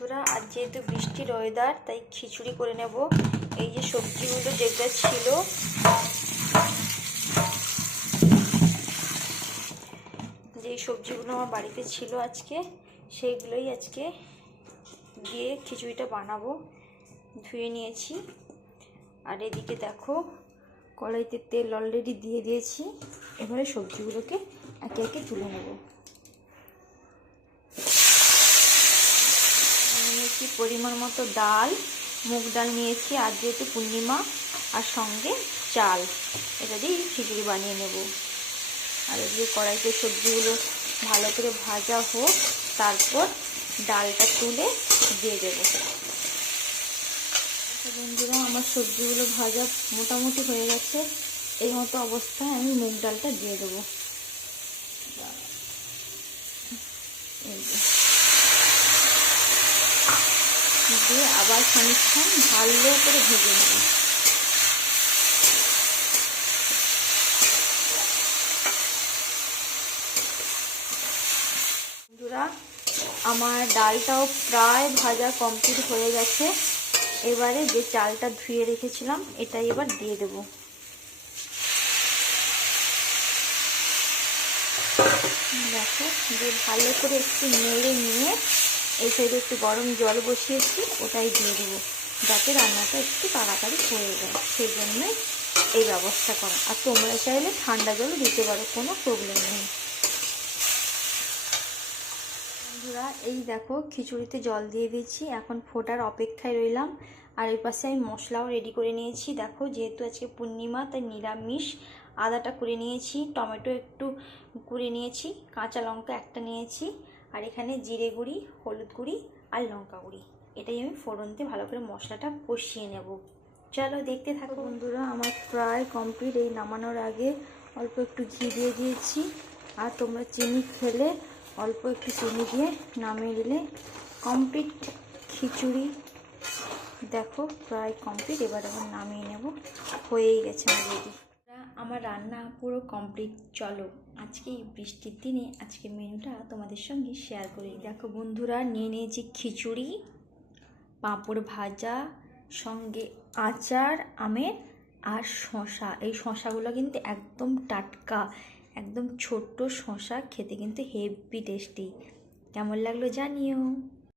বন্ধুরা, আজ যেহেতু বৃষ্টির ওয়েদার তাই খিচুড়ি করে নেব। এই যে সবজিগুলো যেগুলো ছিল, যে সবজিগুলো আমার বাড়িতে ছিল আজকে, সেইগুলোই আজকে দিয়ে খিচুড়িটা বানাবো। ধুয়ে নিয়েছি। আর এদিকে দেখো, কড়াইতে তেল অলরেডি দিয়ে দিয়েছি। এবারে সবজিগুলোকে একে একে তুলে নেব। নিয়েছি পরিমাণ মতো ডাল, মুগ ডাল নিয়েছি, আর যেহেতু পূর্ণিমা, আর সঙ্গে চাল। এটা দিয়ে খিচুড়ি বানিয়ে নেব। আর এদিকে কড়াইতে সবজিগুলো ভালো করে ভাজা হোক, তারপর ডালটা তুলে দিয়ে দেবো। বন্ধুরা, আমার সবজিগুলো ভাজা মোটামুটি হয়ে গেছে। এই মতো অবস্থায় আমি মুগ ডালটা দিয়ে দেবো। দিয়ে আবার খানিকক্ষণ ভালো করে ভেজে নেব। বন্ধুরা, আমার ডালটাও প্রায় ভাজা কমপ্লিট হয়ে গেছে। এবারে যে চালটা ধুয়ে রেখেছিলাম এটাই এবার দিয়ে দেব। দেখো, দিয়ে ভালো করে একটু নেড়ে নিয়ে এই সাইডে একটু গরম জল বসিয়েছি, ওটাই দিয়ে দেবো, যাতে রান্নাটা একটু তাড়াতাড়ি হয়ে যায়। সেই জন্যই এই ব্যবস্থা করা। আর তোমরা চাইলে ঠান্ডা জল দিতে পারো, কোনো প্রবলেম নেই। বন্ধুরা, এই দেখো খিচুড়িতে জল দিয়ে দিয়েছি, এখন ফোটার অপেক্ষায় রইলাম। আর এই পাশে আমি মশলাও রেডি করে নিয়েছি। দেখো, যেহেতু আজকে পূর্ণিমা তাই নিরামিষ। আদাটা করে নিয়েছি, টমেটো একটু করে নিয়েছি, কাঁচা লঙ্কা একটা নিয়েছি, আর এখানে জিরে গুঁড়ি, হলুদ গুঁড়ি আর লঙ্কা গুঁড়ি। এটাই আমি ফোড়ন দিয়ে ভালো করে মশলাটা কষিয়ে নেব। চলো দেখতে থাকো। বন্ধুরা, আমার প্রায় কমপ্লিট। এই নামানোর আগে অল্প একটু ঘি দিয়ে দিয়েছি। আর তোমরা চিনি খেলে অল্প একটু চিনি দিয়ে নামিয়ে দিলে কমপ্লিট খিচুড়ি। দেখো, প্রায় কমপ্লিট। এবার আবার নামিয়ে নেব। হয়েই গেছে অলরেডি। আমার রান্না পুরো কমপ্লিট। চলো আজকে এই বৃষ্টির দিনে আজকে মেনুটা তোমাদের সঙ্গে শেয়ার করি। দেখো বন্ধুরা, নিয়ে নিয়েছি খিচুড়ি, পাঁপড় ভাজা, সঙ্গে আচার আমের, আর শশা। এই শশাগুলো কিন্তু একদম টাটকা, একদম ছোট্ট শশা, খেতে কিন্তু হেভি টেস্টি। কেমন লাগলো জানিও।